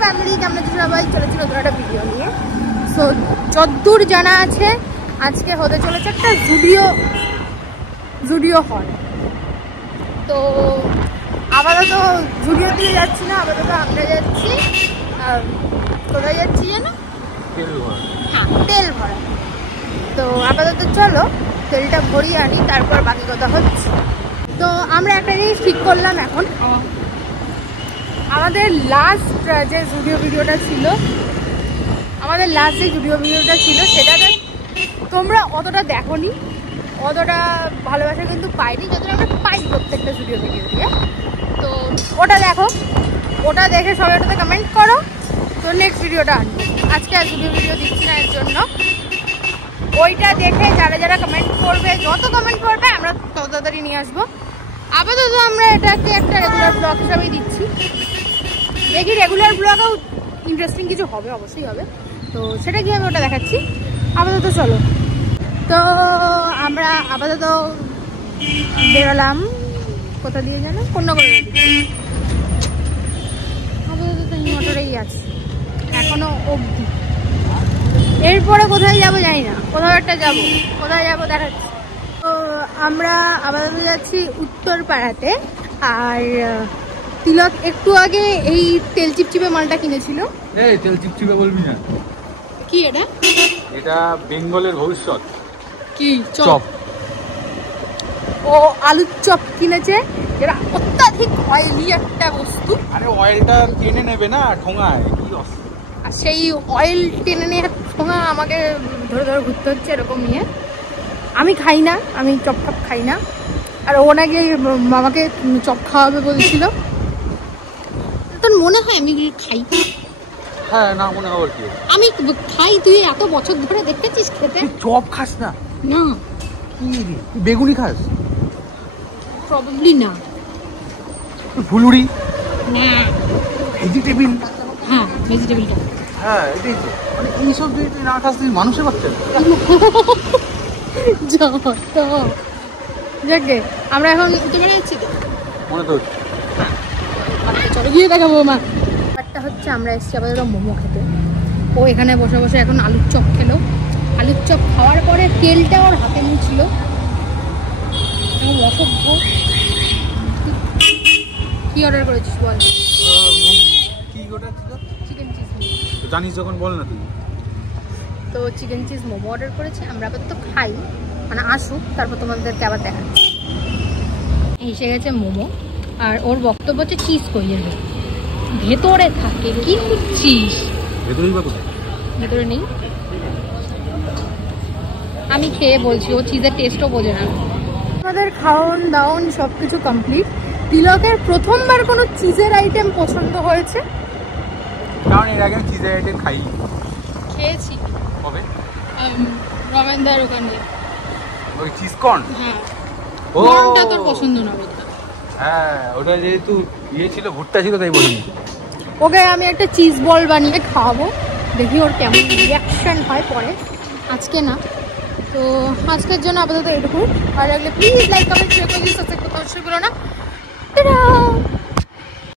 Family, কেমন আছে সবাই? চলেছিল নতুন একটা ভিডিও নিয়ে। সো যতদূর জানা আছে আজকে হতে চলেছে একটা জুডিও হল। তো আপাতত জুডিও দিয়ে যাচ্ছি না, আপাতত আমরা যাচ্ছি কোথায় যাচ্ছি যেন? হ্যাঁ, তেল ভরা। তো আপাতত চলো তেলটা ভরিয়ে আনি, তারপর বাকি কথা হচ্ছে। তো আমরা একটা জিনিস ঠিক করলাম এখন, আমাদের লাস্ট যে জুডিও ভিডিওটা ছিল সেটাতে তোমরা অতটা দেখোনি, অতটা ভালোবাসা কিন্তু পাইনি যতটা আমরা পাই প্রত্যেকটা জুডিও ভিডিও দিয়ে। তো ওটা দেখো, ওটা দেখে সবাই ওটাতে কমেন্ট করো। তো নেক্সট ভিডিওটা আনবো, আজকে আর জুডিও ভিডিও দিচ্ছি না এর জন্য। ওইটা দেখে যারা যারা কমেন্ট করবে, যত কমেন্ট করবে আমরা তত তাড়াতাড়ি নিয়ে আসবো। আপাতত আমরা এটাকে একটা রেগুলার ব্লগ হিসাবেই দিচ্ছি। দেখি রেগুলার ব্লগেও ইন্টারেস্টিং কিছু হবে, অবশ্যই হবে। তো সেটা কী হবে ওটা দেখাচ্ছি। আপাতত চলো। তো আমরা আপাতত বেরোলাম কোথা দিয়ে যেন, কন্যাকুমারী। আপাতত তো মোটরেই আছে এখনো অবধি। এরপরে কোথায় যাবো জানি না, কোথাও একটা যাবো, কোথায় যাবো দেখাচ্ছি। তো আমরা আপাতত যাচ্ছি উত্তরপাড়াতে। আর তিলক একটু আগে এই তেল চিপচিপে মালটা কিনেছিল। এই তেল চিপচিপে বলবি না। কি এটা? এটা বেঙ্গলের ভবিষ্যৎ। কি চপ? ও আলুর চপ কিনেছে, যেটা অত্যাধিক অয়েলি একটা বস্তু। আরে অয়েলটা টেনে নেবে না ঠোঙায়, কি আর সেই অয়েল টেনে নিয়ে ঠোঙা আমাকে ধরে ধরে ঘুরতে হচ্ছে এরকম নিয়ে। আমি খাই না, আমি চপ টপ খাই না। আর ও নাকি মামাকে চপ খাওয়াবে বলছিল। তোর মনে হয় আমি খাই? হ্যাঁ, না মনে খবর কি আমি খাই, তুই এত বছর ধরে দেখেছিস খেতে? চপ খাস না? না। কি বেগুনি খাস? প্রবাবলি না। ফুলুরি? না। ভেজিটেবিল? হ্যাঁ, ভেজিটেবিলটা। হ্যাঁ, এটাই তো। মানে এইসব যদি তুই না খাস তুই মানুষের বাচ্চা। যাকে আমরা এখন উত্তরপাড়া যাচ্ছি তো মনে তো হচ্ছে। চলো গিয়ে দেখাবো। মা ব্যাপারটা হচ্ছে আমরা এসেছি আপাতত মোমো খেতে। ও এখানে বসে বসে এখন আলুর চপ খেলো। আলুর চপ খাওয়ার পরে তেলটা ওর হাতে নিয়েছিল। এখন অসভ্য। কি অর্ডার করেছিস বল? কি ওটা ছিল? Chicken cheese. জানিস যখন বল না তুই। তো চিকেন চিজ মোমো অর্ডার করেছি। আমরা আপাতত খাই, মানে আসুক, তারপর তোমাদেরকে আবার দেখাচ্ছি। এসে গেছে মোমো। আর ওর বক্তব্য হচ্ছে চিজ কই যাবে, ভেতরে থাকে। কি খুঁজছিস? ভেতরেই বা কোথায়? ভেতরে নেই। আমি খেয়ে বলছি, ও চিজের টেস্টও বোঝে না। আমাদের খাওয়ান দাওয়ান সব কিছু কমপ্লিট। তিলকের প্রথমবার কোনো চিজের আইটেম পছন্দ হয়েছে, কারণ এর আগে চিজের আইটেম খাই। খেয়েছি কবে? রমেনদার ওখানে। ওই চিজ কর্ন? হ্যাঁ। ও কর্নটা তোর পছন্দ না? হ্যাঁ, ওটা যেহেতু ইয়ে ছিল, ভুট্টা ছিল, তাই বলিনি। ওকে আমি একটা চিজ বল বানিয়ে খাওয়াবো, দেখি ওর কেমন রিয়াকশন হয় পরে। আজকে না। তো আজকের জন্য আপাতত এটুকু। ভালো লাগলে প্লিজ লাইক কমেন্ট শেয়ার করে দিন, সাবস্ক্রাইব করতে অবশ্যই ভুলো না।